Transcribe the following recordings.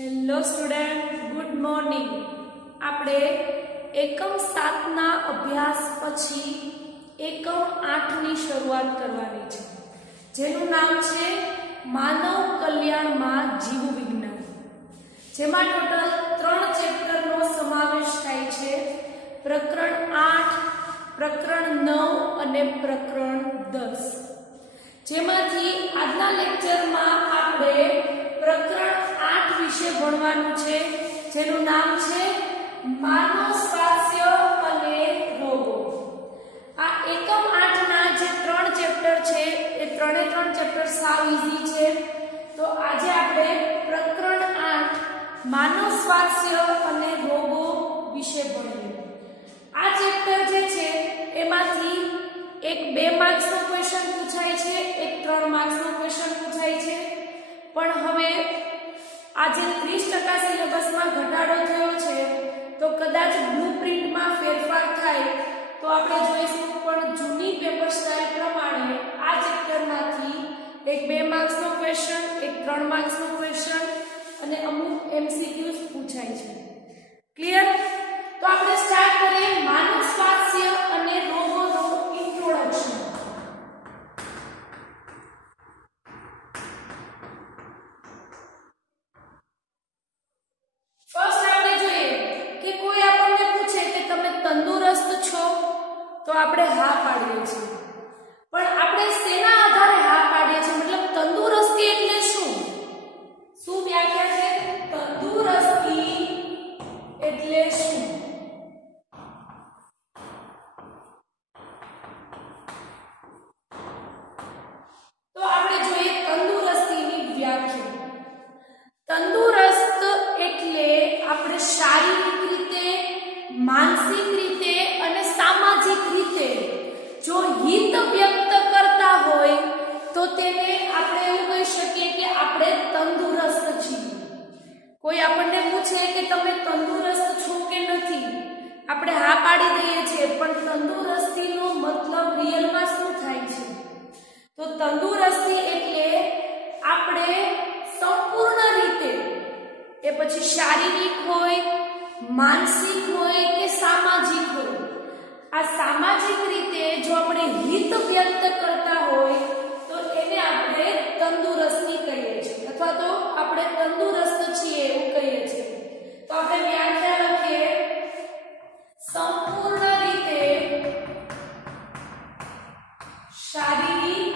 Hello student, good morning. આપણે એકમ 7 ના અભ્યાસ પછી એકમ 8 ની શરૂઆત કરવાની છે, જેનું નામ છે માનવ કલ્યાણમાં જીવ વિજ્ઞાન, જેમાં ટોટલ 3 ચેપ્ટરનો સમાવેશ થાય છે. પ્રકરણ 8, પ્રકરણ 9 અને પ્રકરણ 10. જેમાંથી આજના લેક્ચરમાં આપણે પ્રકરણ 8 વિશે ભણવાનું છે, જેનું નામ છે માનવ સ્વાસ્થ્ય અને રોગો. આ એકમ 8 ના જે 3 ચેપ્ટર છે એ 3 ચેપ્ટર સાવ ઈઝી છે. તો આજે આપણે પ્રકરણ 8 માનવ સ્વાસ્થ્ય અને રોગો વિશે ભણીએ. આ ચેપ્ટર જે છે એમાંથી એક 2 માર્ક્સનો ક્વેશ્ચન પૂછાય છે, એક 3 માર્ક્સનો ક્વેશ્ચન પૂછાય છે. પણ હવે આજે 30% સિલેબસમાં ઘટાડો થયો છે, તો કદાચ બ્લુપ્રિન્ટમાં ફેરફાર થાય તો આપણે જોઈશું. પણ જૂની પેપર સ્ટાઇલ પ્રમાણે આ ચેપ્ટરમાંથી એક 2 માર્ક્સનો ક્વેશ્ચન, એક 3 માર્ક્સનો ક્વેશ્ચન અને અમુક MCQs પૂછાય છે. ક્લિયર? તો આપણે સ્ટાર્ટ કરીએ માનવ સ્વાસ્થ્ય અને રોગોનો ઇન્ટ્રોડક્શન. ફર્સ્ટ આપણે જોઈએ કે કોઈ આપણને પૂછે કે તમે તંદુરસ્ત છો, તો આપણે હા પાડીએ છીએ. પણ આપણે શેના આધારે હા પાડીએ છીએ? મતલબ તંદુરસ્તી એટલે શું? શું વ્યાખ્યા છે? તંદુરસ્તી એટલે શું? તો આપણે જોઈએ તંદુરસ્તીની વ્યાખ્યા. તંદુરસ્ત એટલે આપણે શારીરિક રીતે, માનસિક રીતે અને સામાજિક રીતે જો હિત વ્યક્ત કરતા હોય તો તેને આપણે એવું કહી શકીએ કે આપણે તંદુરસ્ત છીએ. કોઈ આપણને પૂછે કે તમે તંદુરસ્ત છો કે નથી, આપણે હા પાડી દઈએ છીએ, પણ તંદુરસ્તીનો મતલબ રિયલમાં શું થાય છે? તો તંદુરસ્તી એટલે આપણે સંપૂર્ણ રીતે, એ પછી શારીરિક હોય, માનસિક હોય કે સામાજિક હોય, આ સામાજિક રીતે જો આપણે હિત વ્યક્ત કરતા હોય તો એને આપણે તંદુરસ્તી કહીએ છીએ, અથવા તો આપણે તંદુરસ્ત છીએ એવું કહીએ છીએ. તો આપણે વ્યાખ્યા લખીએ: સંપૂર્ણ રીતે શારીરિક,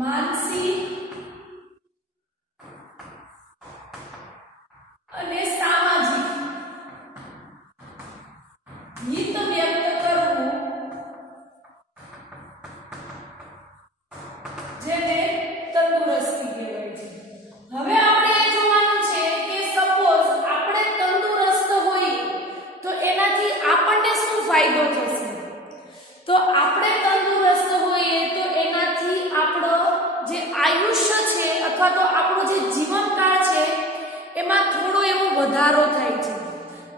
માનસિક અને સામાજિક હિત વ્યક્ત કરવું, જેને તંદુરસ્તી કહેવાય છે. હવે આપણે એ જોવાનું છે કે સપોઝ આપણે તંદુરસ્ત હોઈએ તો એનાથી આપણને શું ફાયદો થશે? તો આપણે તંદુરસ્ત હોઈએ તો એનાથી આપણો જે આયુષ્ય છે અથવા તો આપણો જે જીવનકાળ છે એમાં થોડો એવો વધારો થાય છે.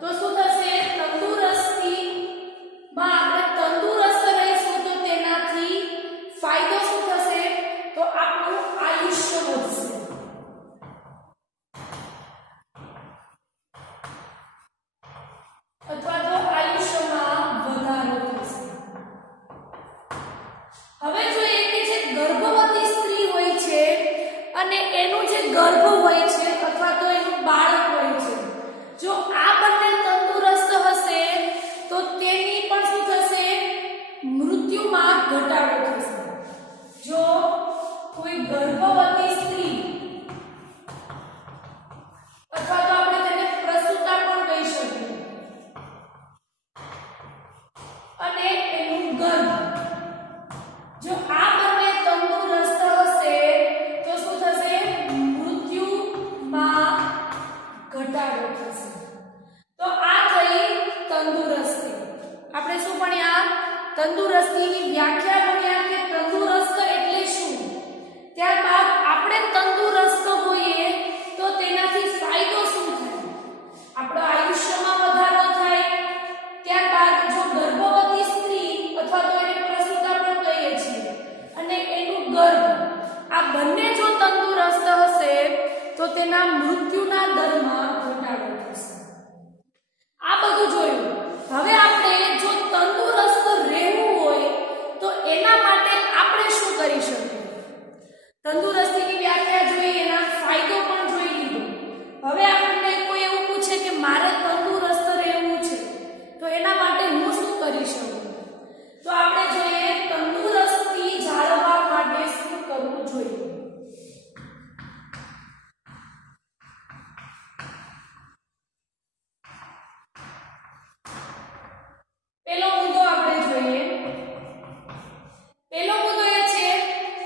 તો શું થશે? તંદુરસ્તીમાં આપણે તંદુરસ્ત રહીશું તો તેનાથી ફાયદો શું થશે? તો આપણું આયુષ્ય વધશે, અથવા તો આયુષ્યમાં વધારો થશે. હવે જોઈએ કે જે ગર્ભવતી સ્ત્રી હોય છે અને એનું જે ગર્ભ હોય છે અથવા તો એનું બાળક હોય છે, જો આ બંને તંદુરસ્ત હશે તો તેની પણ શું થશે? મૃત્યુમાં ઘટાડો થશે. જો કોઈ ગર્ભવતી સ્ત્રી અથવા તો આપણે તેને પ્રસૂતા પણ કહી શકીએ, અને એનું ગર્ભ, જો આ બંને તંદુરસ્ત હશે તો શું થશે? મૃત્યુમાં ઘટાડો થશે. તો આ થઈ તંદુરસ્તી. આપણે શું ભણ્યા? તંદુરસ્તીની વ્યાખ્યા ભણ્યા કે તંદુરસ્ત એટલે શું. ત્યારબાદ આપણે તંદુરસ્ત હોઈએ તો તેનાથી ફાયદો શું થાય? આપણો આયુષ્યમાં વધારો થાય. ત્યારબાદ જો ગર્ભવતી સ્ત્રી અથવા તો એને પ્રસૂતા પણ કહીએ છીએ અને એનું ગર્ભ, આ બંને જો તંદુરસ્ત હશે તો તેના મૃત્યુના દરમાં ઘટાડો થશે. આ બધું જોયું. હવે આપણે જો તંદુરસ્ત રહેવું હોય તો એના માટે આપણે શું કરી શકીએ? તંદુરસ્તીની વ્યાખ્યા જોઈ, એના ફાયદો પણ જોઈ લીધો. હવે આપણને કોઈ એવું પૂછે કે મારે તંદુરસ્ત રહેવું છે તો એના માટે હું શું કરી શકું? તો આપણે જોઈએ તંદુરસ્તી જાળવવા માટે શું કરવું જોઈએ. પહેલો મુદ્દો આપણે જોઈએ. પહેલો મુદ્દો એ છે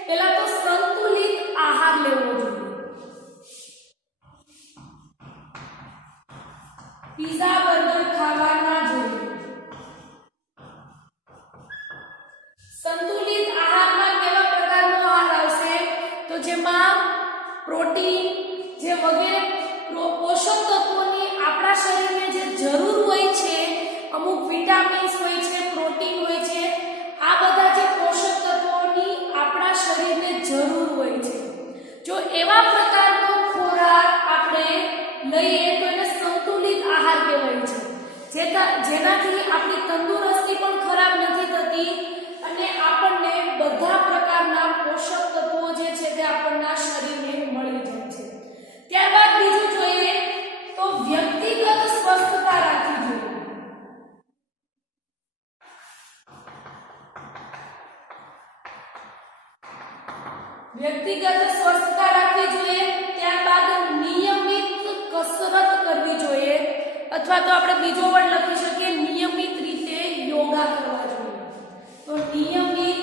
પહેલા તો સંતુલિત આહાર લેવો જોઈએ. પીઝા બર્ગર ખાવા ના જોઈએ. સંતુલિત આહારમાં કેવા પ્રકારનો આહાર આવશે? તો જેમાં પ્રોટીન જે વગેરે પોષક તત્વોની આપણા શરીરને જે જરૂર હોય છે, અમુક વિટામિન્સ હોય છે, પ્રોટીન હોય છે, આ બધા જે પોષક તત્વોની આપણા શરીરને જરૂર હોય છે, જો એવા પ્રકારનો ખોરાક આપણે લઈએ તો એને સંતુલિત આહાર કહેવાય છે. જેનાથી આપણી તંદુરસ્તી પણ ખરાબ નથી થતી અને આપણને બધા પ્રકારના પોષક તત્વો જે છે તે આપણના શરીરને મળી જાય છે. ત્યારબાદ બીજું જોઈએ તો વ્યક્તિગત સ્વસ્થતા રાખવી જોઈએ. વ્યક્તિગત સ્વસ્થતા રાખવી જોઈએ. ત્યારબાદ નિયમિત કસરત કરવી જોઈએ, અથવા તો આપણે બીજો વર્ડ લખી શકીએ નિયમિત રીતે યોગા કરવા જોઈએ. તો નિયમિત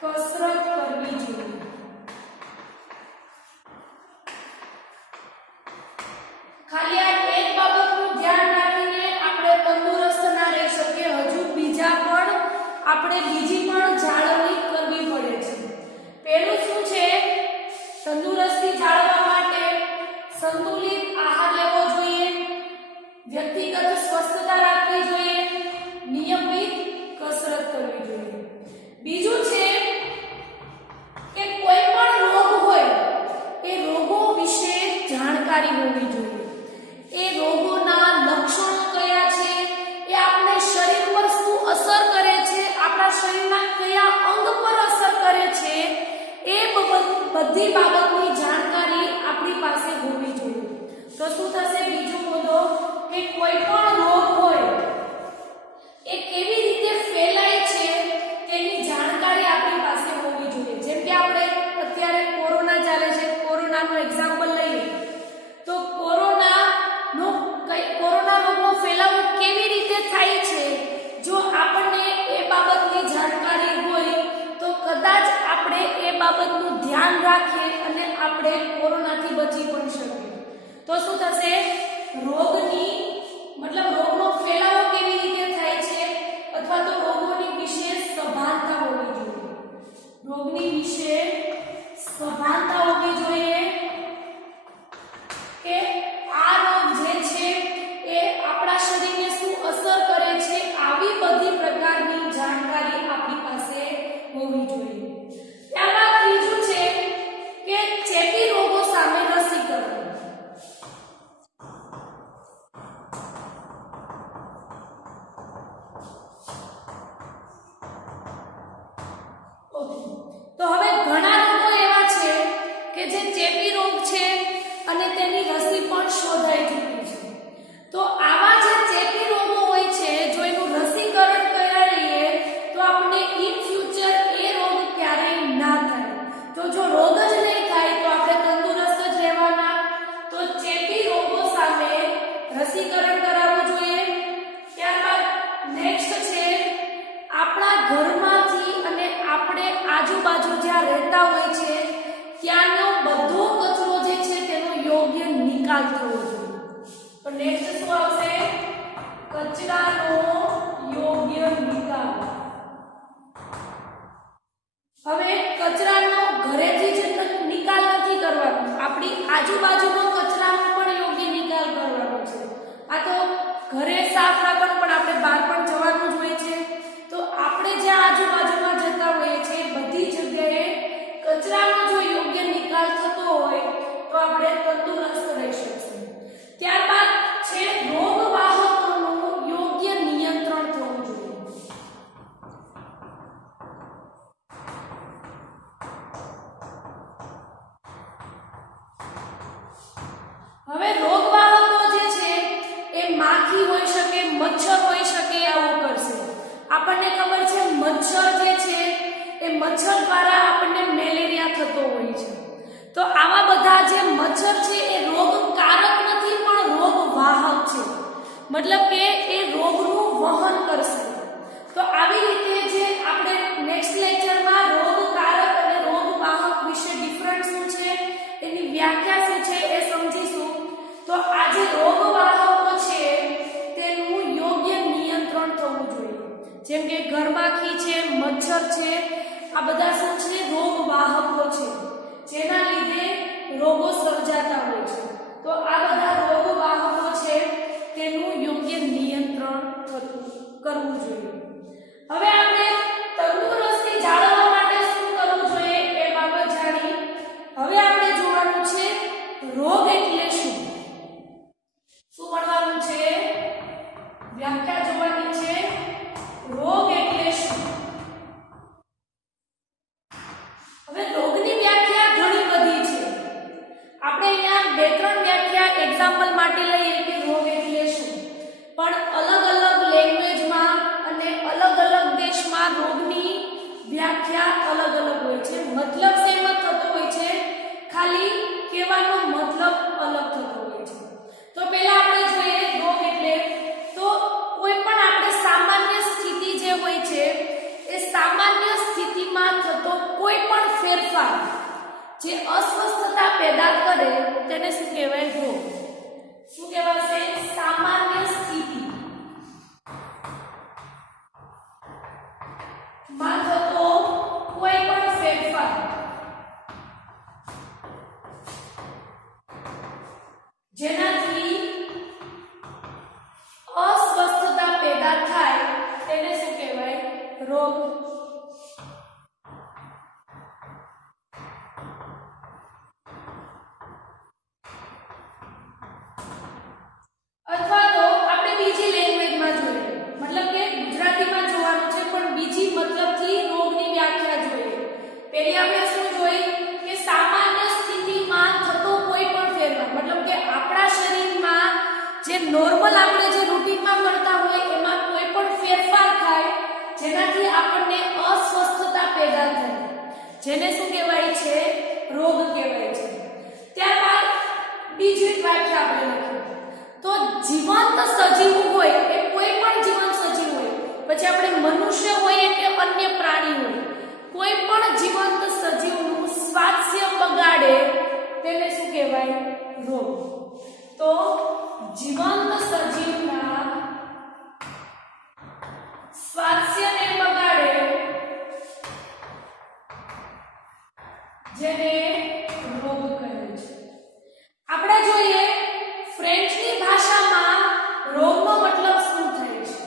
કસરત કરવી જોઈએ. ખાલી આ એક બાબતનું ધ્યાન રાખીને આપણે તંદુરસ્ત ના રહી શકીએ. હજુ બીજી પણ જાળવણી કરવી પડે છે. પહેલું શું છે? તંદુરસ્તી જાળવવા માટે સંતુલિત આહાર લેવો જોઈએ, વ્યક્તિગત સ્વસ્થતા રાખવી જોઈએ, નિયમિત કસરત કરવી જોઈએ. બીજું છે કે કોઈ પણ રોગ હોય એ રોગો વિશે જાણકારી હોવી જોઈએ. એ રોગોના લક્ષણો કયા છે, એ આપણે શરીર પર શું અસર કરે છે, આપણા શરીરના કયા અંગ પર અસર કરે છે, એ બધી બાબતની જાણકારી આપણી પાસે હોવી જોઈએ. તો શું થશે? બીજો મુદ્દો કે કોઈ પણ રોગ હોય એ કેવી રીતે ફેલાય છે તેની જાણકારી આપણી પાસે હોવી જોઈએ. જેમ કે આપણે અત્યારે કોરોના ચાલે છે, કોરોનાનું એક્ઝામ્પલ લઈએ તો કોરોના રોગનો ફેલાવો કેવી રીતે થાય છે, જો આપણને એ બાબતની જાણકારી હોય તો કદાચ આપણે એ બાબતનું ધ્યાન રાખીએ અને આપણે કોરોનાથી બચી પણ શકીએ. તો શું થશે? રોગનો ફેલાવો કેવી રીતે થાય છે અથવા તો રોગોની વિશેષ સભાનતા હોવી જોઈએ. રોગની વિશેષ સભાનતા હોવી જોઈએ કે આ રોગ જે છે એ આપણા શરીરને શું અસર કરે છે, આવી બધી પ્રકારની જાણકારી આપણી પાસે હોવી જોઈએ. ત્યારબાદ ત્રીજું છે કે ચેપી રોગો સામે રસીકરણ. તો હવે ઘણા રોગો એવા છે કે જે ચેપી રોગ છે અને તેની રસી પણ શોધાઈ ચૂકી છે. તો આવા જે ચેપી રોગો હોય છે, જો એનું રસીકરણ કરાવીએ તો આપણે ઇન ફ્યુચર એ રોગ ક્યારેય ના થાય. તો જો રોગ જ નહીં થાય તો આપણે તંદુરસ્ત જ રહેવાના. તો ચેપી રોગો સામે રસીકરણ કરાવવું જોઈએ. ત્યારબાદ નેક્સ્ટ છે આપણા ઘરમાંથી અને આપણે આજુબાજુ જ્યાં રહેતા હોય છે ત્યાંનો બધો કચરો જે છે તેનો યોગ્ય નિકાલ થવો જોઈએ. તો નેક્સ્ટ શું આવશે? કચરાનો યોગ્ય નિકાલ. હવે કચરાનો ઘરેથી જ નિકાલ નથી કરવાનો, આપણી આજુબાજુનો કચરાનો પણ યોગ્ય નિકાલ કરવાનો છે. આ તો ઘરે સાફ રાખવાનું, પણ આપણે બહાર પણ જવાનું જ હોય છે. તો આપણે જ્યાં આજુબાજુમાં જતા હોઈએ છીએ બધી જગ્યાએ કચરાનો જો મચ્છર દ્વારા આપણને મેલેરિયા થતો હોય છે. તો આવા બધા જે મચ્છર છે એ રોગકારક નથી પણ રોગવાહક છે, મતલબ કે એ રોગનું વહન કરશે. તો આવી રીતે જે આપણે નેક્સ્ટ લેક્ચરમાં રોગકારક અને રોગવાહક વિશે ડિફરન્સ શું છે, એની વ્યાખ્યા શું છે એ સમજીશું. તો આ જે રોગવાહકો છે તેનું યોગ્ય નિયંત્રણ થવું જોઈએ. જેમ કે ઘરમાખી છે, મચ્છર છે, આ બધા શું છે રોગવાહકો છે, જેના લીધે રોગો સર્જાતા હોય છે. તો આ બધા રોગવાહકો છે તેનું યોગ્ય નિયંત્રણ કરવું જોઈએ. હવે આપણે તંદુરસ્તી જાળવવા માટે શું કરવું જોઈએ એ બાબત જાણી. હવે આપણે જોવાનું છે રોગ એટલે શું. શું ભણવાનું છે? વ્યાખ્યા જોવાની છે. રોગ એટલે શું? હવે રોગની વ્યાખ્યા ઘણી બધી છે. આપણે અહીંયા બે ત્રણ વ્યાખ્યા એક્ઝામ્પલ માટે લઈએ કે રોગ એટલે શું. પણ અલગ અલગ લેંગ્વેજમાં અને અલગ અલગ દેશમાં રોગની વ્યાખ્યા અલગ અલગ હોય છે. મતલબ સેમ જ થતો હોય છે, ખાલી કહેવાનો મતલબ અલગ થતો હોય છે. તો પહેલા આપણે જોઈએ રોગ એટલે તો કોઈ પણ આપણે સામાન્ય સ્થિતિ જે હોય છે એ સામાન્ય સ્થિતિમાં થતો કોઈ પણ ફેરફાર જે અસ્વસ્થતા પેદા કરે તેને શું કહેવાય? રોગ. શું કહેવાશે? સામાન્ય સ્થિતિ માં થતો કોઈ પણ ફેરફાર જેનાથી અસ્વસ્થતા પેદા થાય તેને શું કહેવાય? રોગ. અથવા તો આપણે બીજી લેંગ્વેજમાં જોઈએ, મતલબ કે ગુજરાતીમાં જોવાનું છે પણ બીજી મતલબથી રોગની વ્યાખ્યા જોઈએ. પહેલી આપણે શું જોઈ કે સામાન્ય સ્થિતિમાં થતો કોઈ પણ ફેરફાર, મતલબ કે આપણા શરીરમાં જે નોર્મલ આપણે જે રૂટીનમાં કરતા હોય એમાં કોઈ પણ ફેરફાર થાય જેનાથી આપણને અસ્વસ્થતા પેદા થાય, જેને શું કહેવાય છે? રોગ કહેવાય છે. ત્યારબાદ બીજી વ્યાખ્યા આપણે લખીએ તો જીવંત સજીવ હોય એ કોઈ પણ જીવંત સજીવ હોય, પછી આપણે મનુષ્ય હોઈએ કે અન્ય પ્રાણી હોય, કોઈ પણ જીવંત સજીવનું સ્વાસ્થ્ય બગાડે તેને શું કહેવાય? રોગ. તો જીવંત સજીવના સ્વાસ્થ્યને બગાડે જેને રોગ કહે છે. આપણે જોઈએ ફ્રેન્ચની ભાષામાં રોગનો મતલબ શું થાય છે.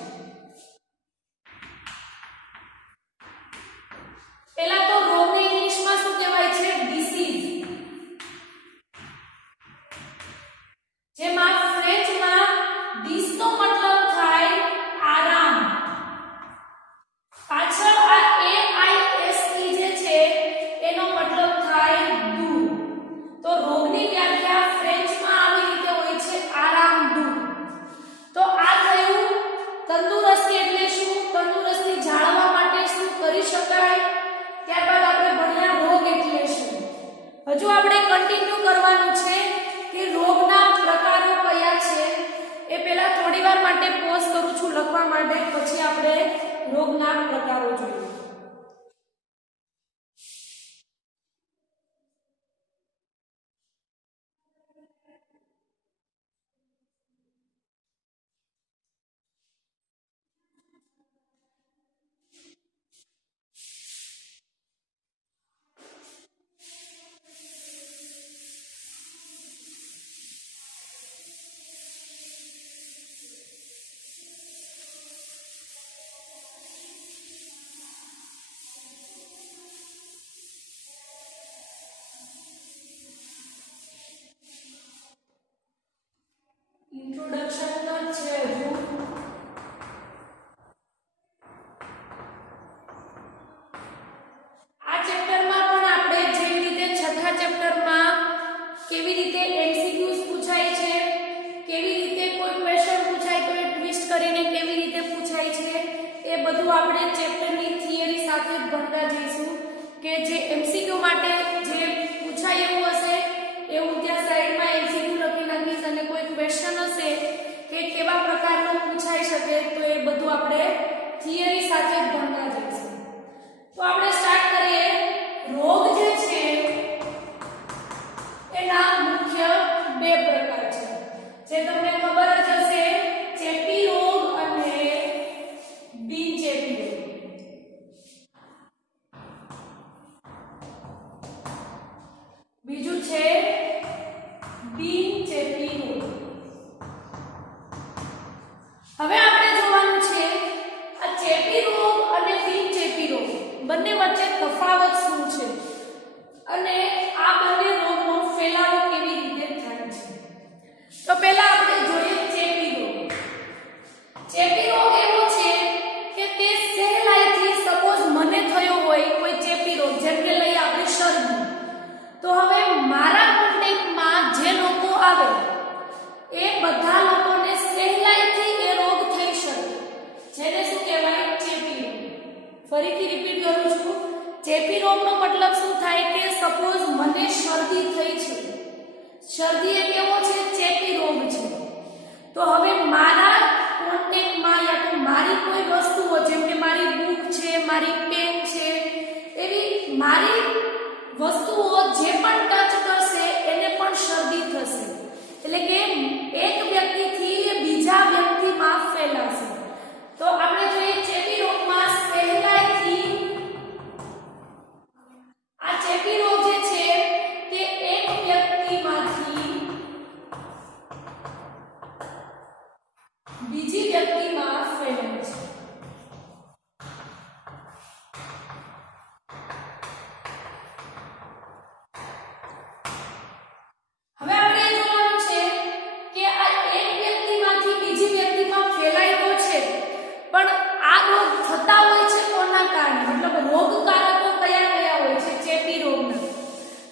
પહેલા તો રોગને ઇંગ્લિશમાં શું કહેવાય છે? ડિસીઝ. જેમાં ફ્રેન્ચમાં ડિસ નો મતલબ થાય આરામ. પાછળ આ AISE જે છે એનો મતલબ થાય દૂર. તો રોગની વ્યાખ્યા ફ્રેન્ચમાં આવી રીતે હોય છે આરામ, દૂર. તો આ થયું તંદુરસ્તી એટલે શું, તંદુરસ્તી જાળવવા માટે શું કરી શકાય. ત્યારબાદ આપણે ભણ્યા રોગ એટલે શું. હજુ આપણે કન્ટિન્યુ કરવાનું છે કે રોગના પ્રકારો કયા છે. એ પહેલા થોડીવાર માટે પોઝ કરું છું લખવા માટે, પછી આપણે રોગના પ્રકારો જોઈએ. ઇન્ટ્રોડક્શન તો છે હજુ. આ ચેપ્ટરમાં પણ આપણે જેવી રીતે છઠ્ઠા ચેપ્ટરમાં કેવી રીતે એમસીક્યુઝ પૂછાય છે, કેવી રીતે કોઈ ક્વેશ્ચન પૂછાય તો એ ટ્વિસ્ટ કરીને કેવી રીતે પૂછાય છે, એ બધું આપણે ચેપ્ટરની થિયરી સાથે ભણતા જઈશું. ફરીથી રિપીટ કરું છું, ચેપી રોગનો મતલબ શું થાય કે સપોઝ મને શરદી થઈ છે, શરદી એ કેવો છે? ચેપી રોગ છે. તો હવે મારા કોન્ટેક્ટમાં યા તો મારી કોઈ વસ્તુઓ જેમ કે મારી બુક છે, મારી પેન છે, એવી મારી વસ્તુઓ જે પણ ટચ કરશે એને પણ શરદી થશે. એટલે કે એક વ્યક્તિથી બીજા વ્યક્તિમાં ફેલાશે. તો આપણે જોઈએ ચેપી રોગમાં સહેલાઈથી આ ચેપી રોગ જે છે તે એક વ્યક્તિમાંથી બીજી વ્યક્તિમાં ફેલાય છે. હવે આપણે જોવાનું છે કે આ એક વ્યક્તિમાંથી બીજી વ્યક્તિમાં ફેલાય તો છે, પણ આ રોગ થતા હોય છે કોના કારણે? મતલબ રોગકારકો કયા કયા હોય છે ચેપી રોગના?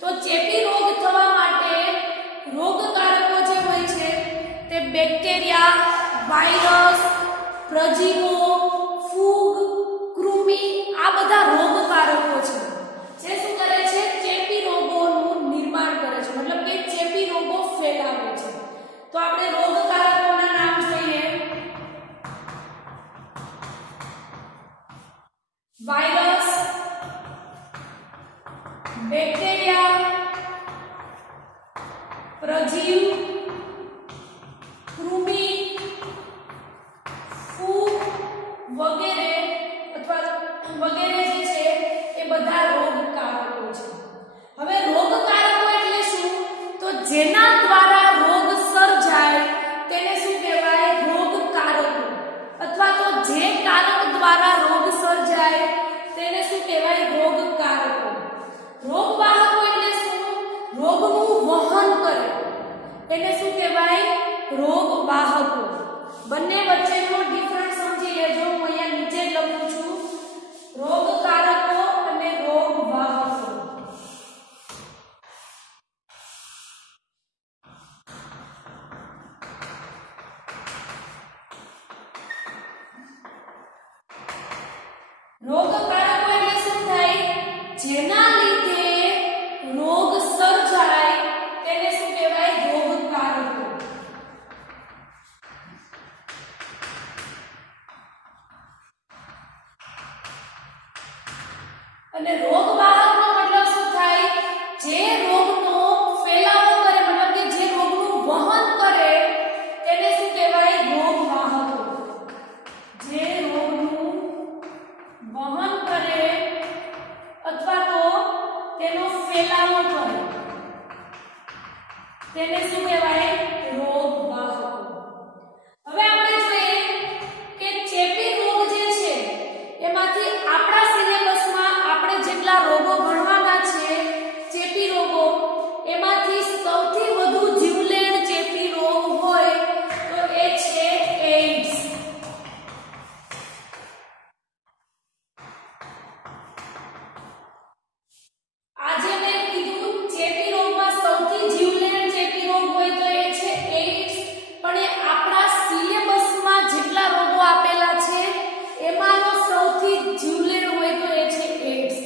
તો ચેપી રોગ થવા માટે રોગકારકો જે હોય છે તે બેક્ટેરિયા, વાયરસ, પ્રજીવો, ફૂગ, કૃમિ આ બધા રોગકારકો છે જે શું કરે છે? ચેપી રોગોનું નિર્માણ કરે છે, મતલબ કે ચેપી રોગો ફેલાવે છે. તો આપણે રોગકારકોના નામ જોઈએ. વાયરસ, બેક્ટેરિયા, પ્રજીવ, કૃમિ, ફૂગ વગેરે અથવા વગેરે જે છે એ બધા રોગકારકો છે. હવે રોગકારકો એટલે શું? તો જેના દ્વારા રોગ સર્જાય તેને શું કહેવાય? રોગકારકો. અથવા તો જે કારણ દ્વારા રોગ સર્જાય તેને શું કહેવાય? રોગકારકો. રોગવાહકો એટલે શું? રોગનું વહન કરે એને શું કહેવાય? રોગવાહકો. બંને વચ્ચેનો ડિફરન્સ સમજી લેજો. હું અહીંયા નીચે જ લખું છું, રોગકારકો અને રોગવાહકો. રોગકારકો એટલે શું થાય? જેના લીધે રોગ સર્જાય તેને શું કહેવાય? રોગકારકો. અને રોગવાહકનો મતલબ શું થાય? જે રોગનો ફેલાવો કરે, મતલબ કે જે રોગનું વહન કરે તેને શું કહેવાય? રોગવાહકો. જે રોગનું વહન કરે અથવા તો તેનો ફેલાવો કરે તેને શું કહેવાય? રોગવાહકો. હવે આપણે જોઈએ કે ચેપી રોગ જે છે એમાંથી આપણા સિલેબસમાં આપણે જેટલા રોગો ભણવાના છે ચેપી રોગો, એમાંથી સૌથી વધુ જીવલેણ ચેપી રોગ હોય તો એ છે એઇડ્સ. આજે મેં કીધું ચેપી રોગમાં સૌથી જીવલેણ ચેપી રોગ હોય તો એ છે એઇડ્સ. પણ એ આપણા સિલેબસમાં જેટલા રોગો આપેલા છે એમાંનો સૌથી જીવલેણ હોય તો એ છે એઇડ્સ.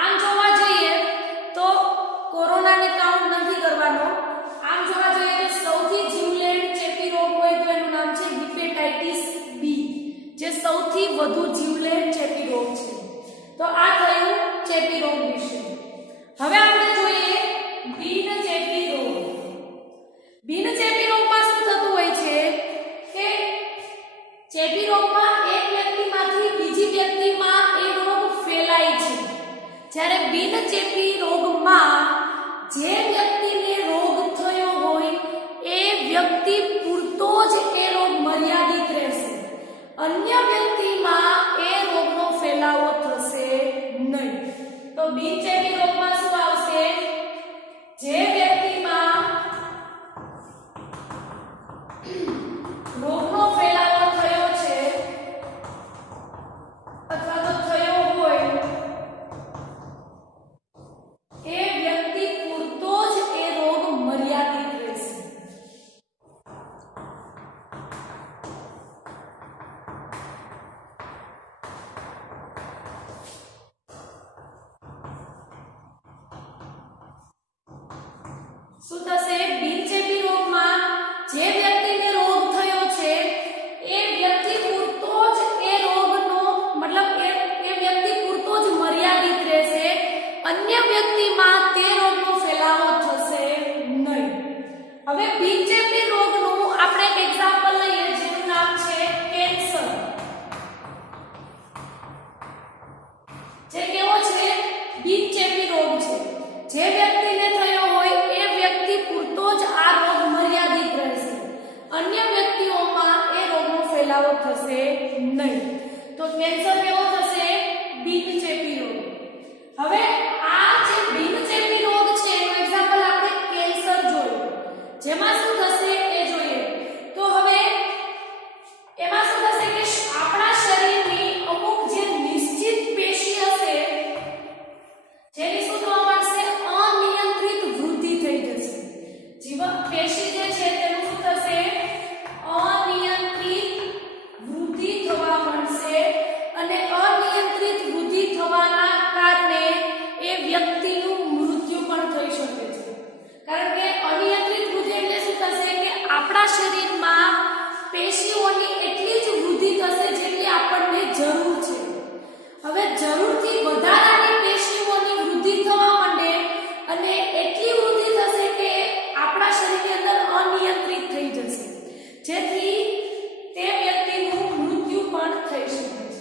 આમ જોવા જઈએ તો કોરોનાને કાઉન્ટ નથી કરવાનો. આમ જોવા જઈએ તો સૌથી જીવલેણ ચેપી રોગ હોય તો એનું નામ છે હિપેટાઇટિસ બી, જે સૌથી વધુ જીવલેણ ચેપી રોગ છે. તો આ થયું ચેપી રોગ વિશે. હવે આપણે જોઈએ બિનચેપી રોગ. બિનચેપી રોગમાં શું થતું હોય છે કે ચેપી રોગમાં એક વ્યક્તિમાંથી બીજી વ્યક્તિમાં એ રોગ ફેલાય છે, જ્યારે બિનચેપી રોગમાં જે વ્યક્તિને રોગ થયો હોય એ વ્યક્તિ પૂરતો જ એ રોગ મર્યાદિત રહેશે. અન્ય વ્યક્તિમાં એ રોગનો ફેલાવો થશે નહીં. તો બિનચેપી રોગમાં શું આવશે? જે વ્યક્તિમાં રોગનો ફેલાવો થયો છે અથવા તો થયો હોય એ વ્યક્તિ પૂરતો જ એ રોગ મર્યાદિત રહેશે. શું થશે? બિનચેપી રોગમાં જે વ્યક્તિને રોગ થયો છે એ વ્યક્તિ પૂરતો જ એ રોગનો મતલબ એ વ્યક્તિ પૂરતો જ મર્યાદિત રહેશે, અન્ય વ્યક્તિમાં તે રોગનો ફેલાવો થશે નહીં. હવે બિનચેપી રોગનું આપણે એક્ઝામ્પલ લઈએ જેનું નામ છે કેન્સર. જે કેવો છે? બિનચેપી રોગ છે. જે વ્યક્તિને થયો હોય એ વ્યક્તિ પૂરતો જ આ રોગ મર્યાદિત રહેશે, અન્ય વ્યક્તિઓમાં એ રોગનો ફેલાવો થશે નહીં. તો કેન્સર કેવો થશે? બિનચેપી રોગ. હવે આ જે બિનચેપી રોગ છે એનું એક્ઝામ્પલ આપણે કેન્સર જોયું, જેમાં શું થશે એ જોઈએ. તો હવે એમાં શું થશે કે આપણા શરીરની અમુક જે નિશ્ચિત પેશી હશે જેની શું થવા માંડશે? અનિયંત્રિત વૃદ્ધિ થઈ જશે. જીવન પેશી જે છે તેનું શું થશે? અનિયંત્રિત વૃદ્ધિ થવા માંડશે અને અનિયંત્રિત વૃદ્ધિ થવાના કારણે એ વ્યક્તિનું મૃત્યુ પણ થઈ શકે છે. કારણ કે અનિયંત્રિત વૃદ્ધિ એટલે શું થશે કે આપણા શરીરમાં પેશીઓની એટલી જ વૃદ્ધિ થશે જેટલી આપણને જરૂર છે. હવે જરૂરથી વધારાની પેશીઓની વૃદ્ધિ થવા માંડે અને એટલી વૃદ્ધિ થશે કે આપણા શરીરની અંદર અનિયંત્રિત થઈ જશે, જેથી તે વ્યક્તિનું મૃત્યુ પણ થઈ શકે છે.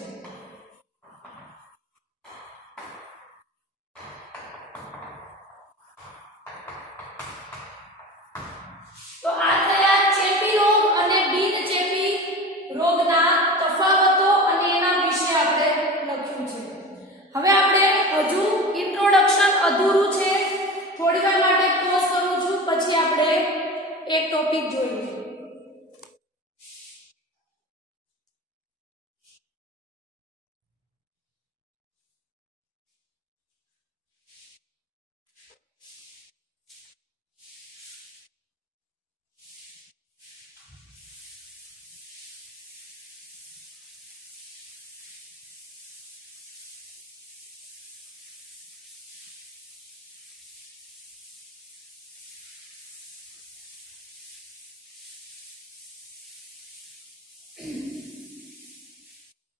તો આ થયા ચેપી રોગ અને બિનચેપી રોગના તફાવતો અને એના વિશે આપણે લખ્યું છે. હવે આપણે હજુ ઇન્ટ્રોડક્શન અધૂરું છે, થોડી વાર માટે પોઝ કરું છું, પછી આપણે એક ટોપિક જોઈએ.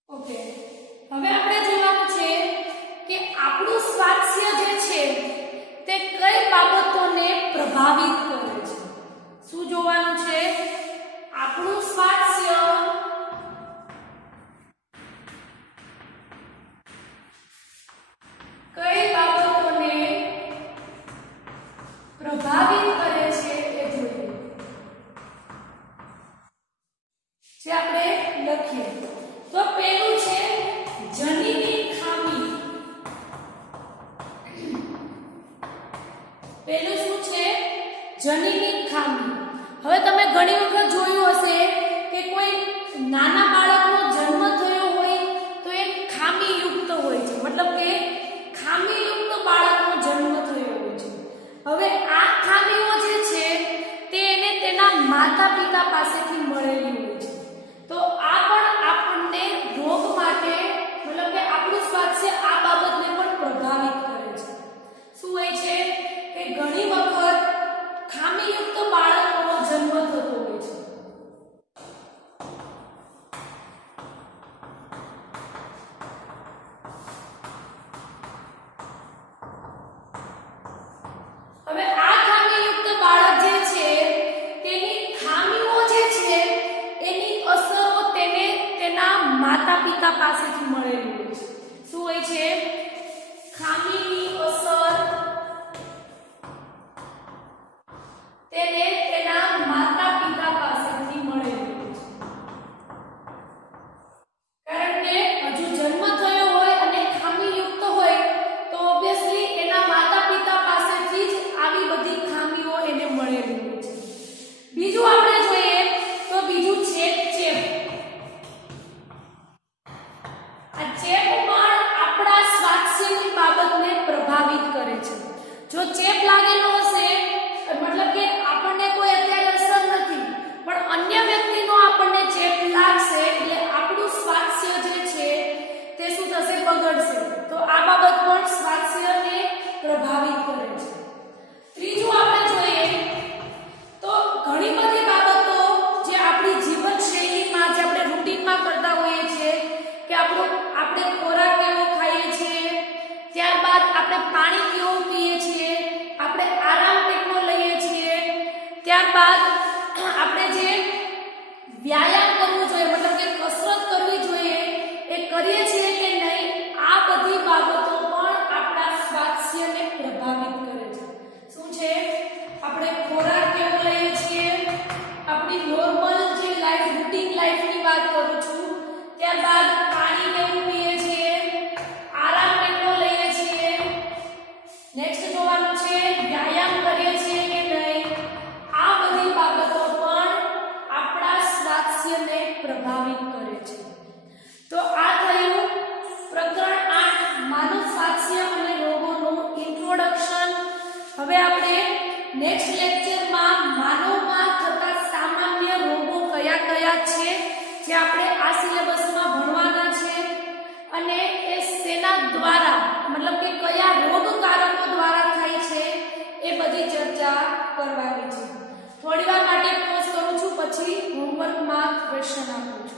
ઓકે, હવે આપણે જોવાનું છે કે આપણું સ્વાસ્થ્ય જે છે તે કઈ બાબતોને પ્રભાવિત કરે છે. શું જોવાનું છે? આપણું સ્વાસ્થ્ય કઈ બાબતોને પ્રભાવિત કરે છે એ જોઈએ. જે આપણે લખીએ તો પેલું છે જનીની ખામી. પેલું શું છે? જનીની ખામી. હવે તમે ઘણી વખત જોયું હશે કે કોઈ નાના બાળકનો જન્મ થયો હોય તો એ ખામીયુક્ત હોય છે, મતલબ કે ખામીયુક્ત બાળકનો જન્મ થયો હોય છે. હવે આ ખામીઓ જે છે તે એને તેના માતા પિતા પાસેથી મળેલી હોય છે. તો આ પણ આપણને રોગ માટે મતલબ કે આપણું સ્વાસ્થ્ય આ બાબતને પણ પ્રભાવિત કરે છે. શું હોય છે કે ઘણી વખત ખામીયુક્ત બાળકનો જન્મ થતો હોય છે. હવે આ ખામીયુક્ત બાળક જે છે તેની ખામીઓ જે છે એની અસરો તેને તેના માતા પિતા પાસેથી મળેલી હોય છે. શું હોય છે? ખામીની અસર તેને તેના માતા પિતા પાસેથી મળેલી હોય છે. કારણ કે હજુ જન્મ થયો હોય અને ખામીયુક્ત હોય તો ઓબ્વિયસલી એના માતા પિતા પાસેથી જ આવી બધી ખામીઓ એને મળેલી હોય છે. બીજું આપણે જોઈએ તો બીજું છે ચેપ. આ ચેપ પણ આપણા સ્વાસ્થ્યની બાબતને પ્રભાવિત કરે છે. જો ચેપ લાગેલો હશે મતલબ કે આપણને કોઈ અત્યારે અસર નથી પણ અન્ય વ્યક્તિનો આપણને ચેપ લાગશે એટલે આપણું સ્વાસ્થ્ય જે છે તે શું થશે? બગડશે. તો આ બાબત પણ સ્વાસ્થ્યને પ્રભાવિત કરે છે. ત્રીજું આપણે જોઈએ નેક્સ્ટ લેક્ચરમાં માનવમાં થતા સામાન્ય રોગો કયા કયા છે જે આપણે આ સિલેબસમાં ભણવાના છે અને એ શેના દ્વારા મતલબ કે કયા રોગ કારકો દ્વારા થાય છે એ બધી ચર્ચા કરવાની છે. થોડીવાર માટે પોઝ કરું છું, પછી હોમવર્કમાં ક્વેશ્ચન આપું છું.